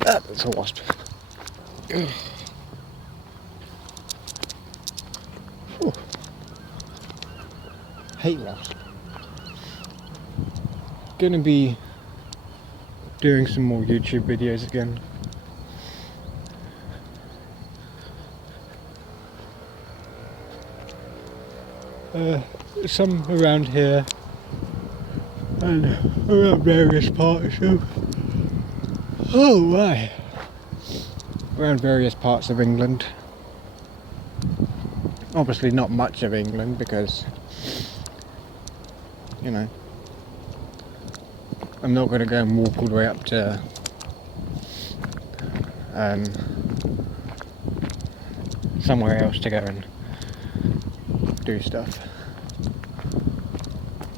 That's a wasp. Ooh. Hate wasps. Gonna be doing some more YouTube videos again. Some around here and around various parts of around various parts of England. Obviously not much of England because, you know, I'm not going to go and walk all the way up to somewhere else to go and do stuff.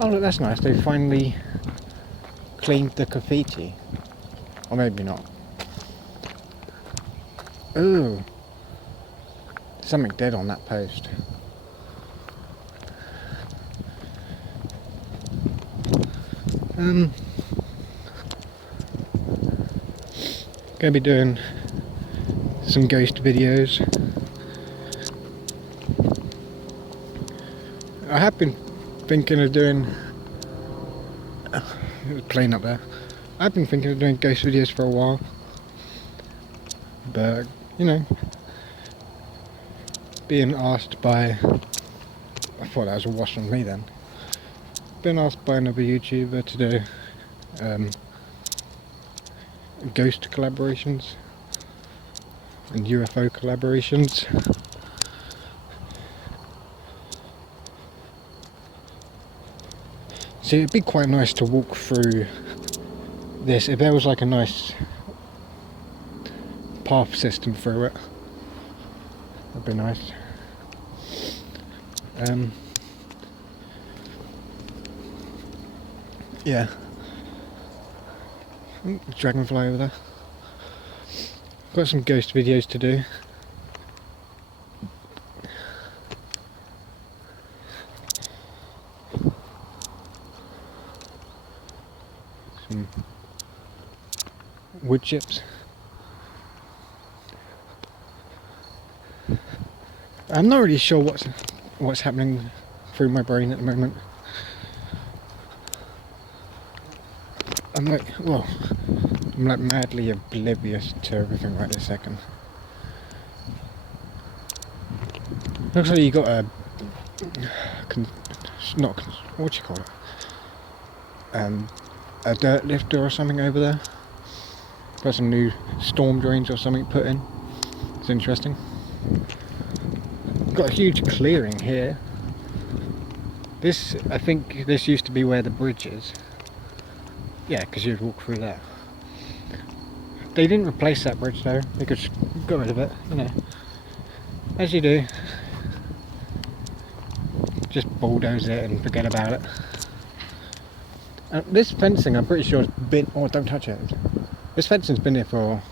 Oh look, that's nice, they finally cleaned the graffiti. Or maybe not. Ooh, something dead on that post. Gonna be doing some ghost videos. I have been thinking of doing it was plane up there. I've been thinking of doing ghost videos for a while, but you know, being asked by, I thought that was a wash on me then. Been asked by another YouTuber to do ghost collaborations and UFO collaborations. So it'd be quite nice to walk through this if there was like a nice path system through it. That'd be nice. Yeah. Dragonfly over there. Got some ghost videos to do. Some wood chips. I'm not really sure what's happening through my brain at the moment. I'm like madly oblivious to everything right this second. Looks like you got what do you call it? A dirt lifter or something over there. Got some new storm drains or something put in. It's interesting. Got a huge clearing here. I think this used to be where the bridge is. Yeah, because you'd walk through there. They didn't replace that bridge though. They could just got rid of it, you know. As you do. Just bulldoze it and forget about it. This fencing, I'm pretty sure has been... Oh, don't touch it. This fencing's been here for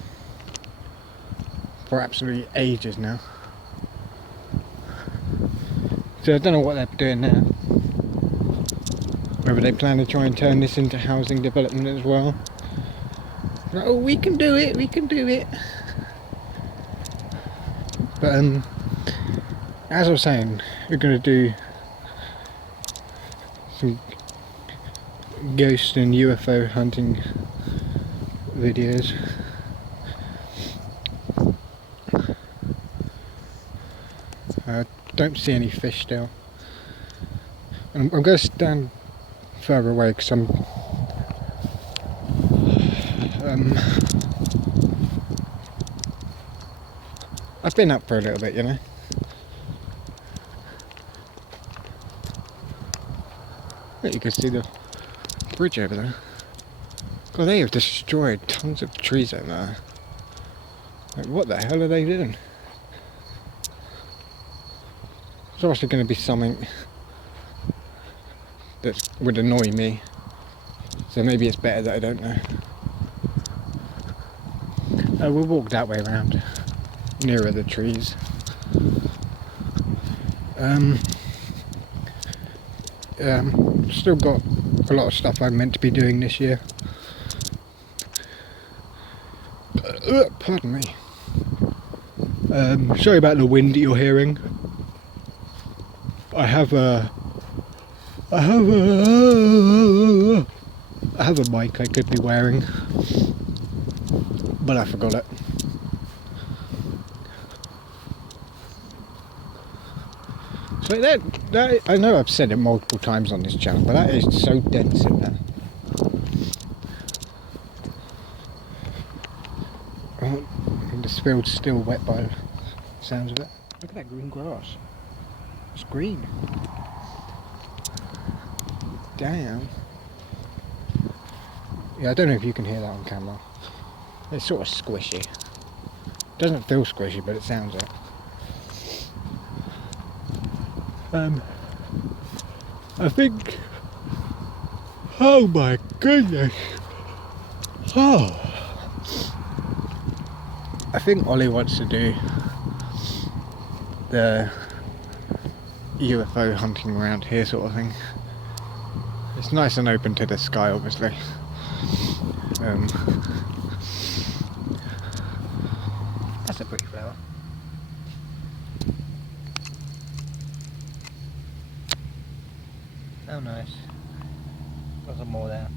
absolutely ages now. So I don't know what they're doing now. Whether they plan to try and turn this into housing development as well. Like, oh, we can do it, we can do it. But as I was saying, we're going to do some ghost and UFO hunting videos. I don't see any fish still. I'm going to stand further away because I've been up for a little bit, you know. But you can see the bridge over there. God, they have destroyed tons of trees over there. Like, what the hell are they doing? There's obviously going to be something that would annoy me. So maybe it's better that I don't know. We'll walk that way around, nearer the trees. Still got a lot of stuff I'm meant to be doing this year. Pardon me. Sorry about the wind that you're hearing. I have a mic I could be wearing, but I forgot it. So that I know I've said it multiple times on this channel, but that is so dense in there. And this field's still wet by the sounds of it. Look at that green grass. It's green. Damn. Yeah, I don't know if you can hear that on camera. It's sort of squishy. Doesn't feel squishy, but it sounds it. I think. Oh my goodness. Oh. I think Ollie wants to do the UFO hunting around here sort of thing. It's nice and open to the sky, obviously. That's a pretty flower. Oh, nice. Got some more there.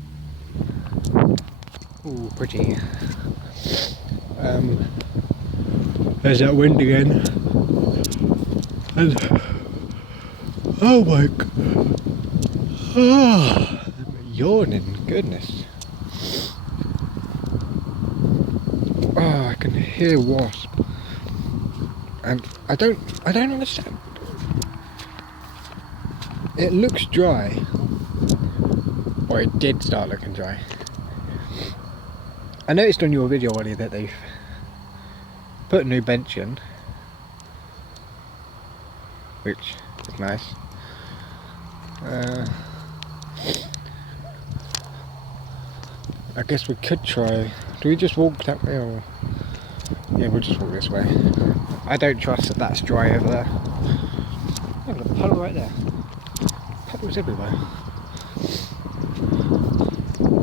Ooh, pretty. There's that wind again. And oh my god. Oh, I'm yawning, goodness. Oh, I can hear wasp. And I don't understand. It looks dry. Or it did start looking dry. I noticed on your video, Ollie, that they've put a new bench in, which is nice. I guess we could try. Do we just walk that way, or yeah, we'll just walk this way. I don't trust that that's dry over there. I've got a puddle right there. Puddles everywhere.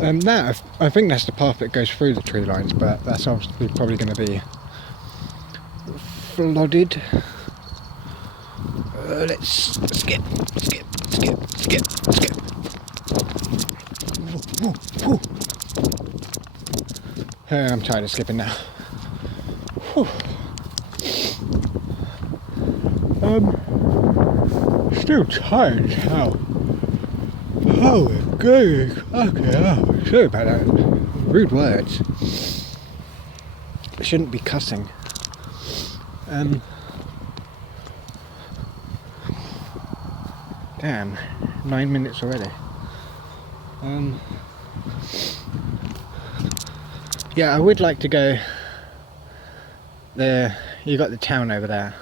That I think that's the path that goes through the tree lines, but that's obviously probably going to be flooded. Let's skip. Woo. I'm tired of skipping now. Whew. Still tired as hell. Oh my goodness. Okay, oh, sorry about that. Rude words. I shouldn't be cussing. Damn, 9 minutes already. Yeah, I would like to go there. You got the town over there.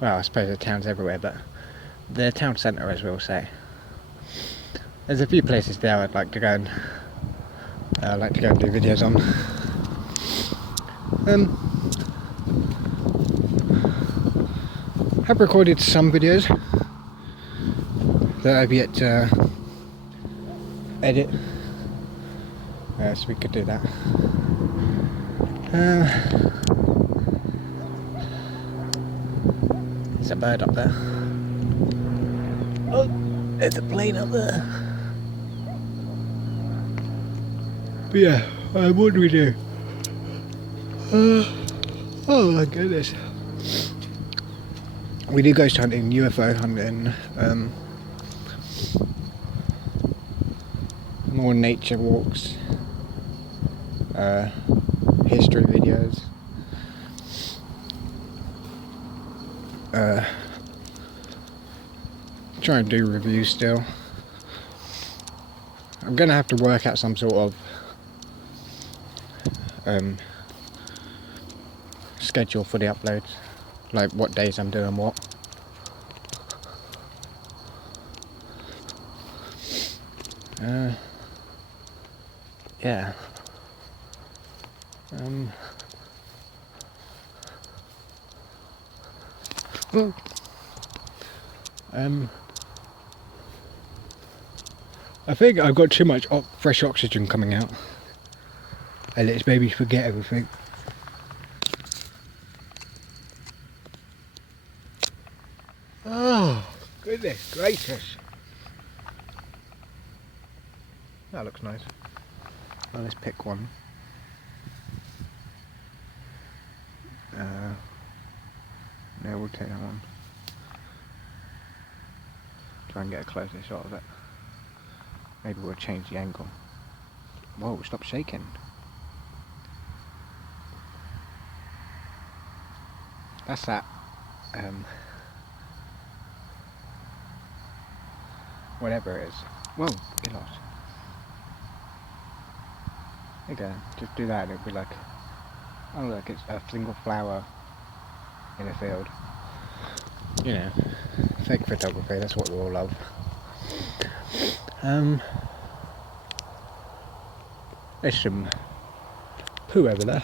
Well, I suppose the town's everywhere, but the town centre, as we'll say. There's a few places there I'd like to go and do videos on. I've recorded some videos that I've yet to edit, so we could do that. There's a bird up there. Oh, there's a plane up there. But yeah, what do we do? Oh my goodness. We do ghost hunting, UFO hunting, more nature walks, history videos, try and do reviews still. I'm gonna have to work out some sort of schedule for the uploads, like what days I'm doing what. Yeah. Well, I think I've got too much fresh oxygen coming out. and lets babies forget everything. Oh, goodness gracious. That looks nice. Well, let's pick one. No, we'll take that one. Try and get a closer shot of it. Maybe we'll change the angle. Whoa, stop shaking. That's that. Whatever it is. Whoa, get lost. There you go. Just do that and it'll be like, oh look, it's a single flower in a field. You know, fake photography, that's what we all love. There's some poo over there.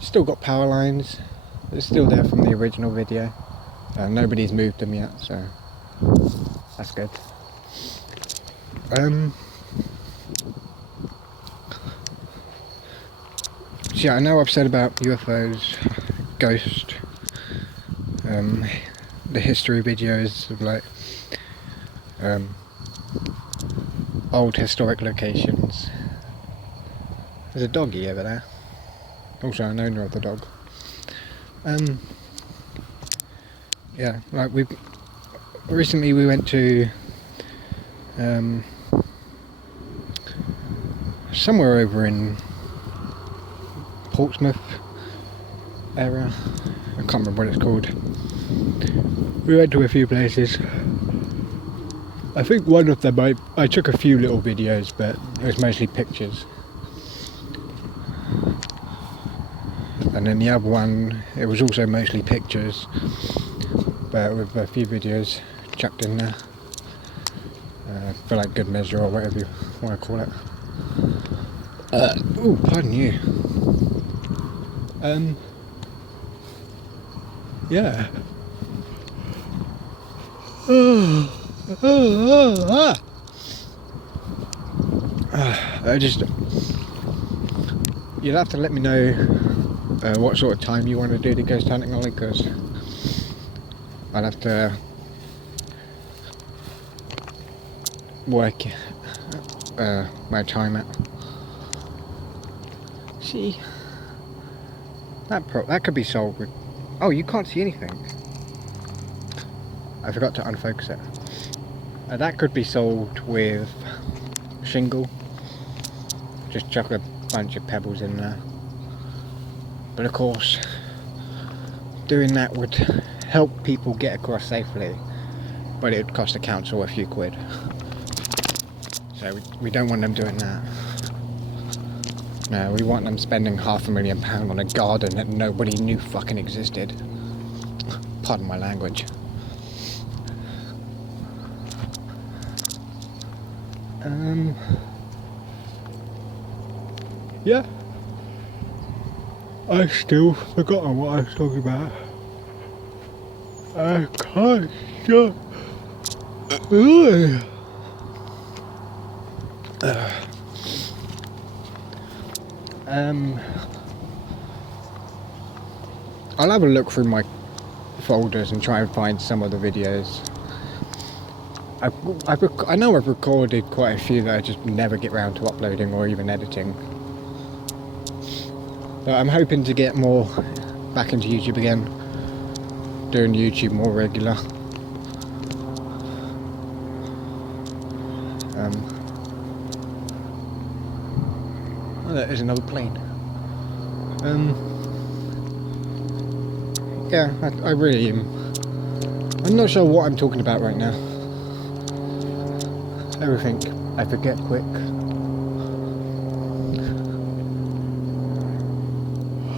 Still got power lines. They're still there from the original video. Nobody's moved them yet, so that's good. So yeah, I know I've said about UFOs, ghost, the history videos of like old historic locations. There's a doggy over there. Also an owner of the dog. Yeah, like recently we went to somewhere over in Portsmouth area. I can't remember what it's called. We went to a few places. I think one of them I took a few little videos, but it was mostly pictures. And then the other one, it was also mostly pictures, but with a few videos chucked in there for like good measure or whatever you want to call it. Oh, pardon you. Yeah. I just, you'll have to let me know what sort of time you want to do the ghost hunting, Ollie, because I'll have to work my time out. See, that could be solved with. Oh, you can't see anything. I forgot to unfocus it. That could be solved with shingle. Just chuck a bunch of pebbles in there. But of course, doing that would help people get across safely, but it would cost the council a few quid. So we don't want them doing that. No, we want them spending £500,000 on a garden that nobody knew fucking existed. Pardon my language. Yeah. I still forgotten what I was talking about. I can't stop. I'll have a look through my folders and try and find some of the videos. I know I've recorded quite a few that I just never get round to uploading or even editing. But I'm hoping to get more back into YouTube again, doing YouTube more regular. Oh, there's another plane. Yeah, I really am. I'm not sure what I'm talking about right now. Everything I forget quick.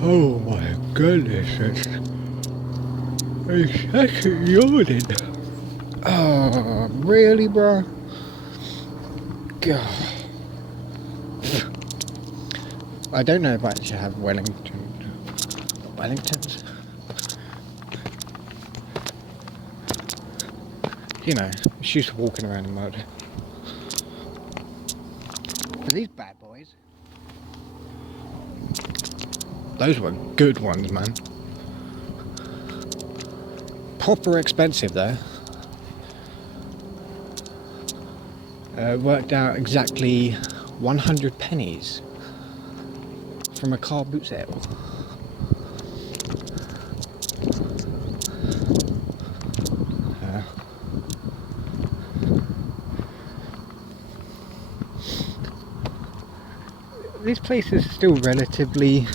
Oh my goodness, it's actually yawning. Oh, really, bro? God. I don't know if I actually have Wellington. Wellingtons. You know, it's used to walking around in mud. But these bad boys, those were good ones, man. Proper expensive though. Worked out exactly 100 pennies from a car boot sale. This place is still relatively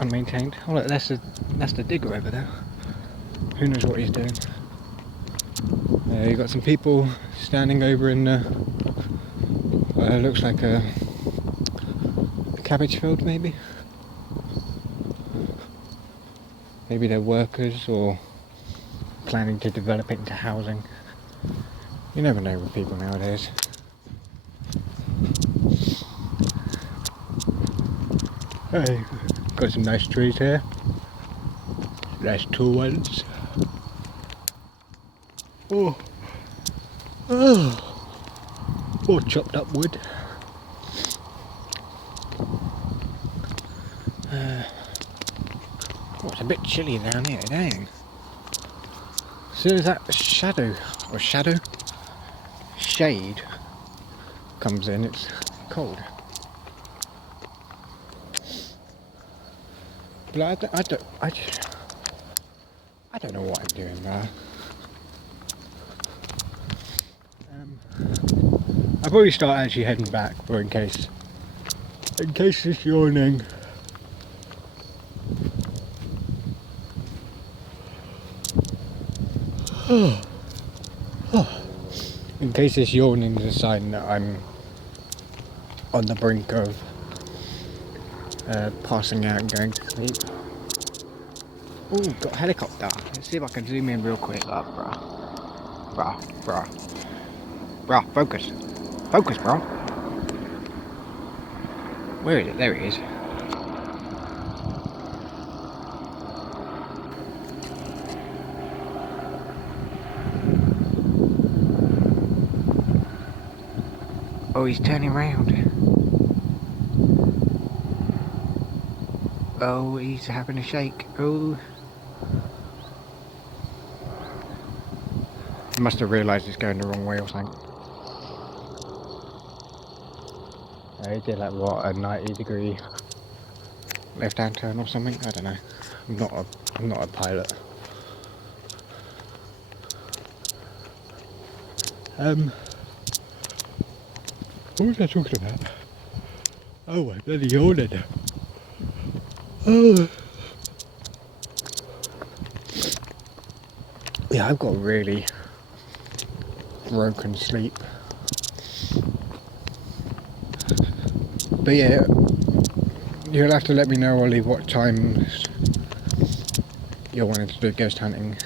unmaintained. Oh look, that's the digger over there. Who knows what he's doing? You've got some people standing over in looks like a cabbage field maybe. Maybe they're workers or planning to develop it into housing. You never know with people nowadays. Hey, got some nice trees here. Nice tall ones. Oh, more chopped up wood. Oh, it's a bit chilly down here, dang. As soon as that shade comes in, it's cold. But I don't know what I'm doing there. I'll probably start actually heading back, for in case it's yawning. In case this yawning is a sign that I'm on the brink of passing out and going to sleep. Oh, got a helicopter. Let's see if I can zoom in real quick. Up, bruh, focus. Focus, bro. Where is it? There it is. Oh, he's turning around. Oh, he's having a shake. Oh. He must have realised he's going the wrong way or something. He did like what, a 90-degree left-hand turn or something? I don't know. I'm not a pilot. What was I talking about? Oh, I'm bloody yawning. Oh. Yeah, I've got really broken sleep. But yeah, you'll have to let me know, Ollie, what times you're wanting to do ghost hunting,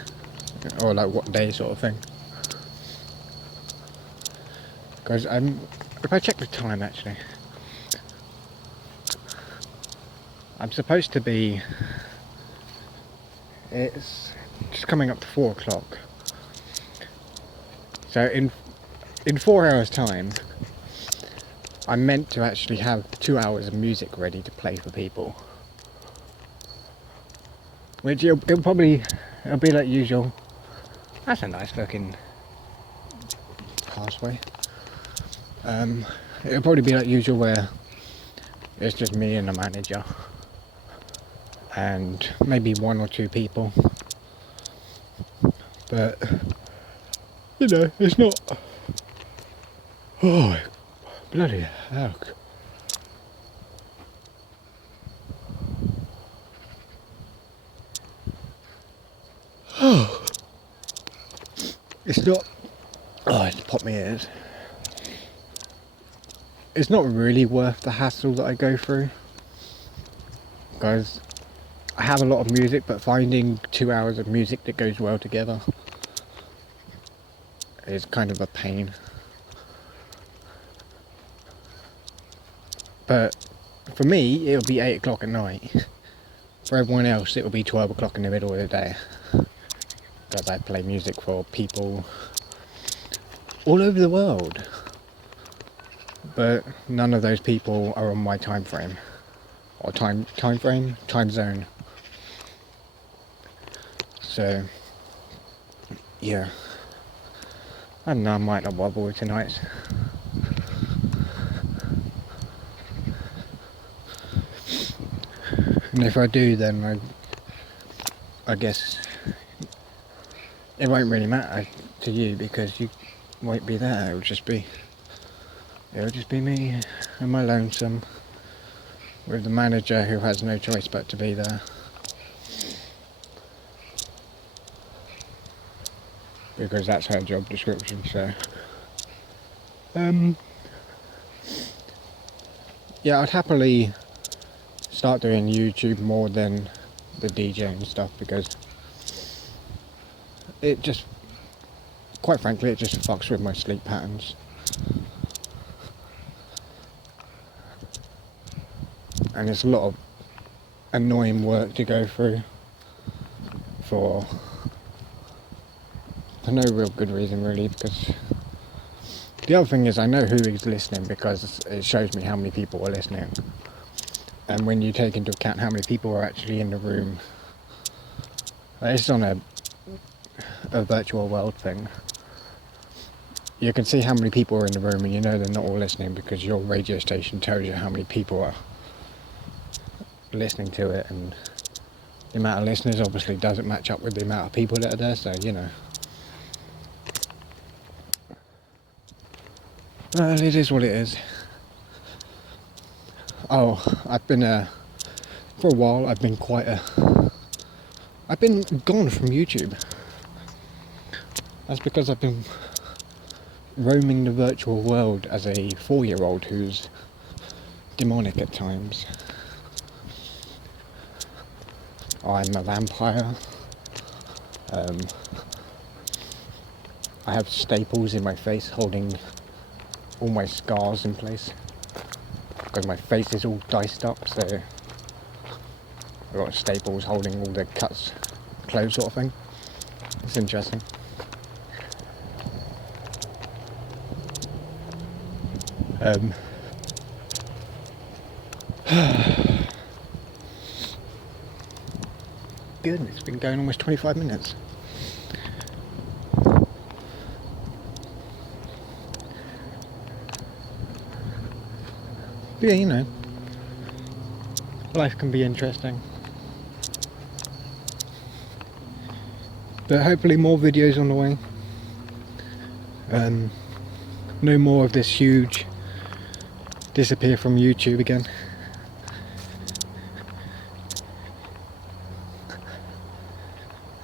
or like what day sort of thing. Because if I check the time actually, I'm supposed to be, it's just coming up to 4 o'clock. So in 4 hours time, I'm meant to actually have 2 hours of music ready to play for people. Which it'll be like usual. That's a nice looking pathway. It'll probably be like usual where it's just me and the manager. And maybe 1 or 2 people. But, you know, it's not... Oh, bloody hell. Oh, it's not... Oh, it's popped my ears. It's not really worth the hassle that I go through. Because I have a lot of music, but finding 2 hours of music that goes well together is kind of a pain. But For me, it'll be 8 o'clock at night. For everyone else, it'll be 12 o'clock in the middle of the day. Because I play music for people all over the world. But none of those people are on my time frame. Or time zone. So, yeah. I don't know, I might not bother with tonight. And if I do, then I guess it won't really matter to you because you won't be there. It'll just be me and my lonesome with the manager who has no choice but to be there. Because that's her job description, so yeah, I'd happily start doing YouTube more than the DJing stuff because it just, quite frankly, it just fucks with my sleep patterns. And it's a lot of annoying work to go through for no real good reason really, because the other thing is I know who is listening because it shows me how many people are listening. And when you take into account how many people are actually in the room, it's on a virtual world thing. You can see how many people are in the room and you know they're not all listening because your radio station tells you how many people are listening to it, and the amount of listeners obviously doesn't match up with the amount of people that are there, so you know. Well, it is what it is. Oh, I've been for a while I've been gone from YouTube. That's because I've been roaming the virtual world as a 4-year-old who's demonic at times. I'm a vampire. I have staples in my face holding all my scars in place because my face is all diced up, so I've got staples holding all the cuts closed, sort of thing. It's interesting. Goodness, it's been going almost 25 minutes. But yeah, you know, life can be interesting. But hopefully more videos on the way. No more of this huge disappear from YouTube again.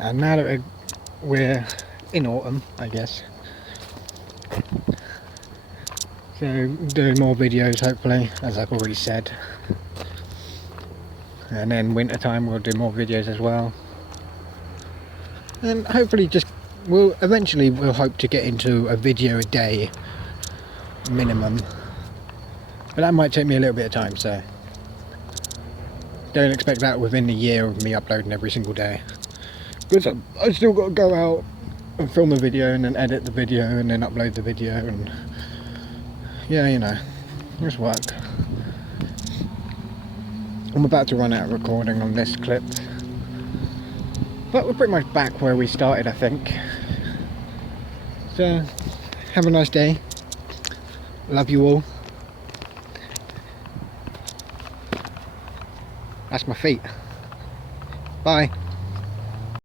And now that we're in autumn, I guess, so doing more videos hopefully, as I've already said. And then winter time we'll do more videos as well. And hopefully we'll hope to get into a video a day minimum. But that might take me a little bit of time, so don't expect that within a year of me uploading every single day. Because I still got to go out and film a video and then edit the video and then upload the video, and yeah, you know, it's work. I'm about to run out of recording on this clip, but we're pretty much back where we started, I think. So have a nice day. Love you all. That's my feet. Bye.